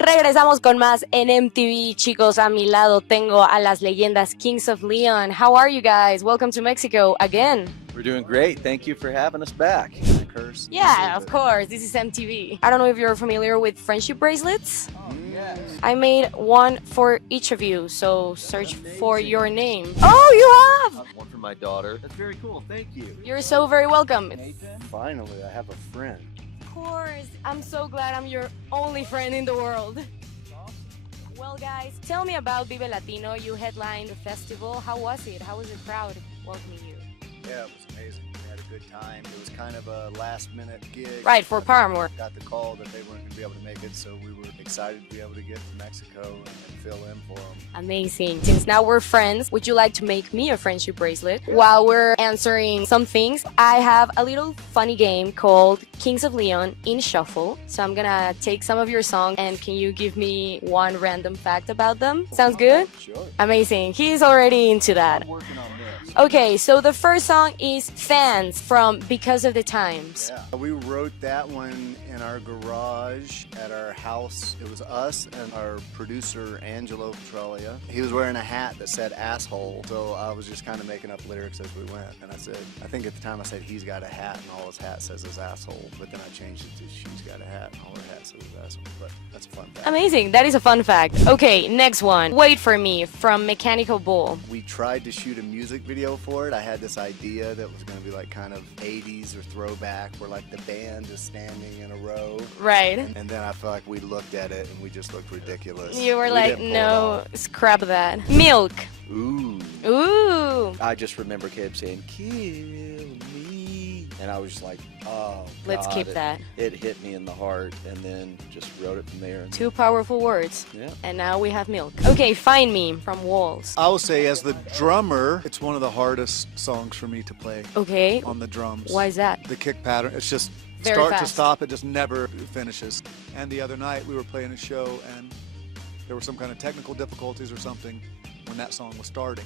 Regresamos con más en MTV, chicos. A mi lado tengo a las leyendas Kings of Leon. How are you guys? Welcome to Mexico again. We're doing great. Thank you for having us back. Curse. Yeah, of course. This is MTV. I don't know if you're familiar with friendship bracelets. Yes. I made one for each of you, so search for your name. Oh, you have! One for my daughter. That's very cool. Thank you. You're so very welcome. Finally, I have a friend. Of course. I'm so glad I'm your only friend in the world. Well, guys, tell me about Vive Latino. You headlined the festival. How was it? How was the crowd welcoming you? Yeah, it was amazing. We had a good time. It was kind of a last-minute gig. Right, for Paramore. Got the call that they weren't going to be able to make it, so we were excited to be able to get to Mexico and fill in for them. Amazing. Since now we're friends, would you like to make me a friendship bracelet? While we're answering some things, I have a little funny game called Kings of Leon in Shuffle. So I'm gonna take some of your songs and can you give me one random fact about them? Sounds good? Sure. Amazing. He's already into that. I'm working on this. Okay, so the first song is Fans from Because of the Times. Yeah. We wrote that one in our garage at our house. It was us and our producer, Angelo Petralia. He was wearing a hat that said asshole, so I was just kind of making up lyrics as we went. And I think at the time I said he's got a hat and all his hat says is asshole, but then I changed it to she's got a hat and all her hat says is asshole. But that's a fun fact. Amazing, that is a fun fact. Okay, next one. Wait for Me from Mechanical Bull. We tried to shoot a music video for it. I had this idea that was going to be like kind of 80s or throwback where like the band is standing in a row. Right. And then I felt like we looked at it and we just looked ridiculous. You were We like, didn't pull it no, off. scrap that. Milk. Ooh. Ooh. I just remember Caleb saying, "Kill me," and I was just like, "Oh, Let's God." keep that. It hit me in the heart, and then just wrote it from there. And Two powerful words. Yeah. And now we have Milk. Okay, Find Me from Walls. I will say, as the drummer, it's one of the hardest songs for me to play Okay. on the drums. Why is that? The kick pattern, it's just Very start fast. to stop, it just never finishes. And the other night, we were playing a show, and there were some kind of technical difficulties or something when that song was starting.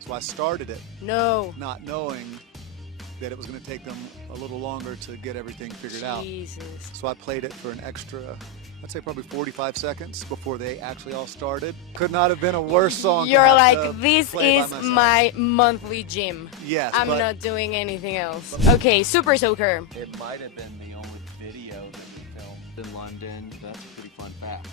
So I started it No. not knowing that it was going to take them a little longer to get everything figured out. Jesus. So I played it for an extra, I'd say probably 45 seconds before they actually all started. Could not have been a worse song. to You're have like, to this play by is myself." my monthly gym. Yes, I'm but not doing anything else. Okay, Supersoaker. It might have been the only video that we filmed in London. That's a pretty fun fact.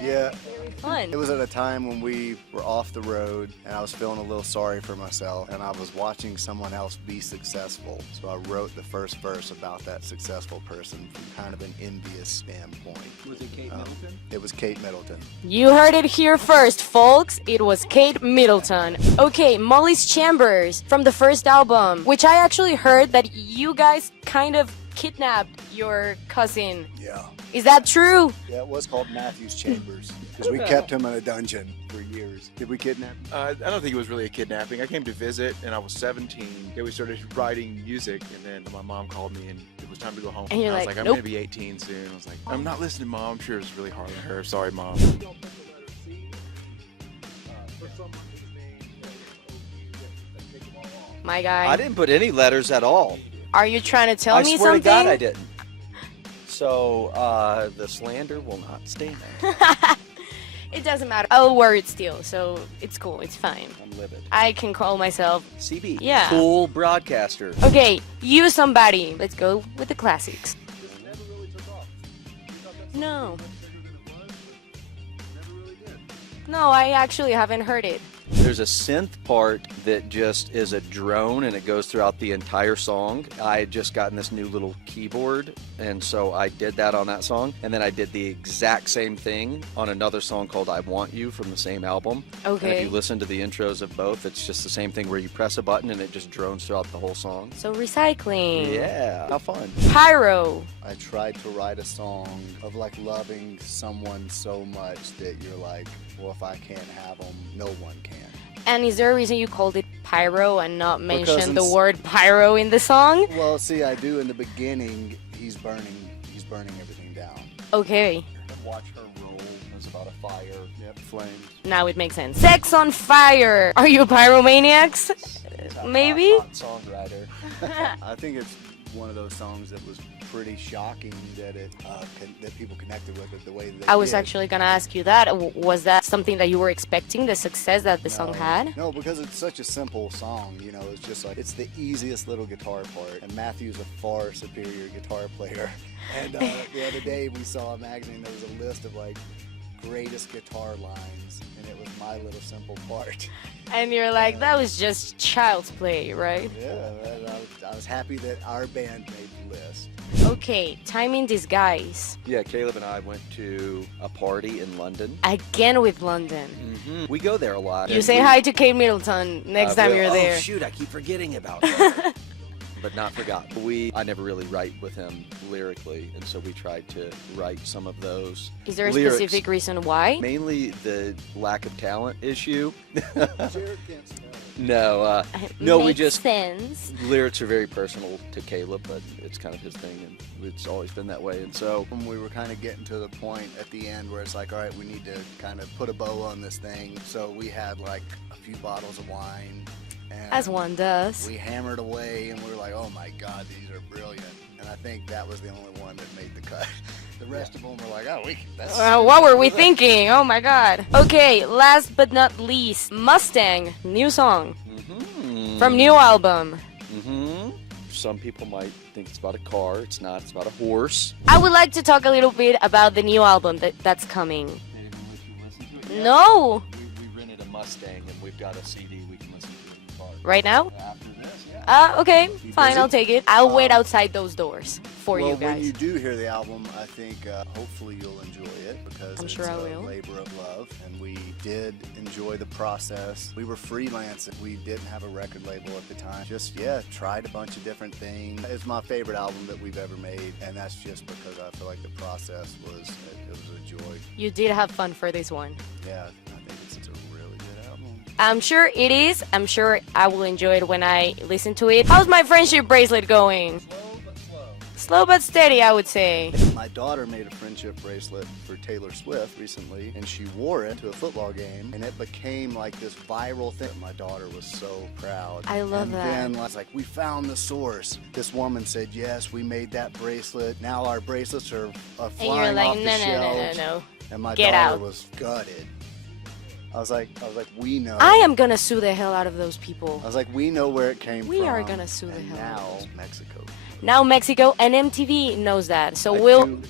Yeah. Very fun. It was at a time when we were off the road and I was feeling a little sorry for myself and I was watching someone else be successful. So I wrote the first verse about that successful person from kind of an envious standpoint. Was it Kate Middleton? It was Kate Middleton. You heard it here first, folks. It was Kate Middleton. Okay, Molly's Chambers from the first album, which I actually heard that you guys kind of kidnapped your cousin. Yeah. Is that true? Yeah, it was called Matthew's Chambers because we kept him in a dungeon for years. Did we kidnap him? I don't think it was really a kidnapping. I came to visit and I was 17. Then we started writing music and then my mom called me and it was time to go home. And you're I was like, like, I'm nope. gonna be 18 soon. I was like, I'm not listening, Mom. I'm sure it was really hard on her. Sorry, Mom. My guy. I didn't put any letters at all. Are you trying to tell I me swear something? to God, I didn't. So the slander will not stand there. It doesn't matter. I'll wear it still, so it's cool. It's fine. I'm livid. I can call myself. CB. Yeah. Cool broadcaster. Okay, You Somebody. Let's go with the classics. No. No, I actually haven't heard it. There's a synth part that just is a drone and it goes throughout the entire song. I had just gotten this new little keyboard and so I did that on that song. And then I did the exact same thing on another song called I Want You from the same album. And if Okay. you listen to the intros of both, it's just the same thing where you press a button and it just drones throughout the whole song. So recycling. Yeah, how fun. Pyro. I tried to write a song of like loving someone so much that you're like, well, if I can't have them, no one can. And is there a reason you called it Pyro and not mention the it's- word Pyro in the song? Well, see, I do in the beginning. He's burning everything down. Okay. Watch her roll. There's about a fire. Yep, flames. Now it makes sense. Sex on Fire. Are you pyromaniacs? Maybe? Hot songwriter. I think it's one of those songs that was pretty shocking that that people connected with it the way that they I was did. actually gonna ask you that. Was that something that you were expecting, the success that the song had? No, because it's such a simple song, you know, it's just like, it's the easiest little guitar part, and Matthew's a far superior guitar player. And the other day we saw a magazine, there was a list of like greatest guitar lines, and it was my little simple part. And you're like, that was just child's play, right? Yeah, and I was happy that our band made the list. Okay, time in disguise. Yeah, Caleb and I went to a party in London. Again with London. We go there a lot. You and say we- hi to Kate Middleton next time you're there. Oh shoot, I keep forgetting about that. But not forgotten. I never really write with him lyrically, and so we tried to write some of those. Is there a lyrics. specific reason why? Mainly the lack of talent issue. Jared can't spell it. No, no, we Makes just sense. lyrics are very personal to Caleb, but it's kind of his thing, and it's always been that way. And so When we were kind of getting to the point at the end where it's like, all right, we need to kind of put a bow on this thing. So we had like a few bottles of wine. And As one does. we hammered away, and we were like, oh my God, these are brilliant. And I think that was the only one that made the cut. The rest of them were like, oh, that's... What were we thinking? Oh my god. Okay, last but not least, Mustang, new song from new album. some people might think it's about a car. It's not. It's about a horse. I would like to talk a little bit about the new album that's coming. No! We rented a Mustang, and we've got a CD we can listen to in the car. Right now? After this, yeah. Okay, fine, busy? I'll take it. I'll wait outside those doors for well, you guys. when you do hear the album, I think hopefully you'll enjoy it because I'm it's sure I a will. labor of love, and we did enjoy the process. We were freelancing. We didn't have a record label at the time. Just, tried a bunch of different things. It's my favorite album that we've ever made, and that's just because I feel like the process was a joy. You did have fun for this one. Yeah, I think it's a really good album. I'm sure it is. I'm sure I will enjoy it when I listen to it. How's my friendship bracelet going? Slow but steady, I would say. My daughter made a friendship bracelet for Taylor Swift recently, and she wore it to a football game, and it became like this viral thing. My daughter was so proud. I love and that. And then I was like, we found the source. This woman said, yes, we made that bracelet. Now our bracelets are And flying you're like, off the no. shelves. And my Get daughter out. was gutted. I was like, we know. I am gonna sue the hell out of those people. I was like, we know where it came from. We are gonna sue the and hell out of now those people. Mexico. Now Mexico and MTV knows that. So I we'll... do-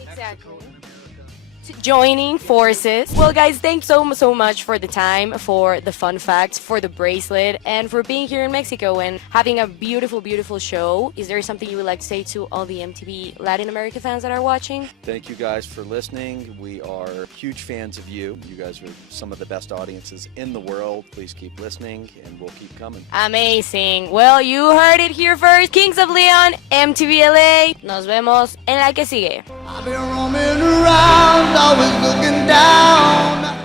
Exactly. Joining forces. Well, guys, thanks so much for the time, for the fun facts, for the bracelet, and for being here in Mexico and having a beautiful show. Is there something you would like to say to all the MTV Latin America fans that are watching? Thank you guys for listening. We are huge fans of you. You guys are some of the best audiences in the world. Please keep listening, and we'll keep coming. Amazing. Well, you heard it here first. Kings of Leon, MTVLA. Nos vemos en la que sigue. I've been roaming around, always looking down.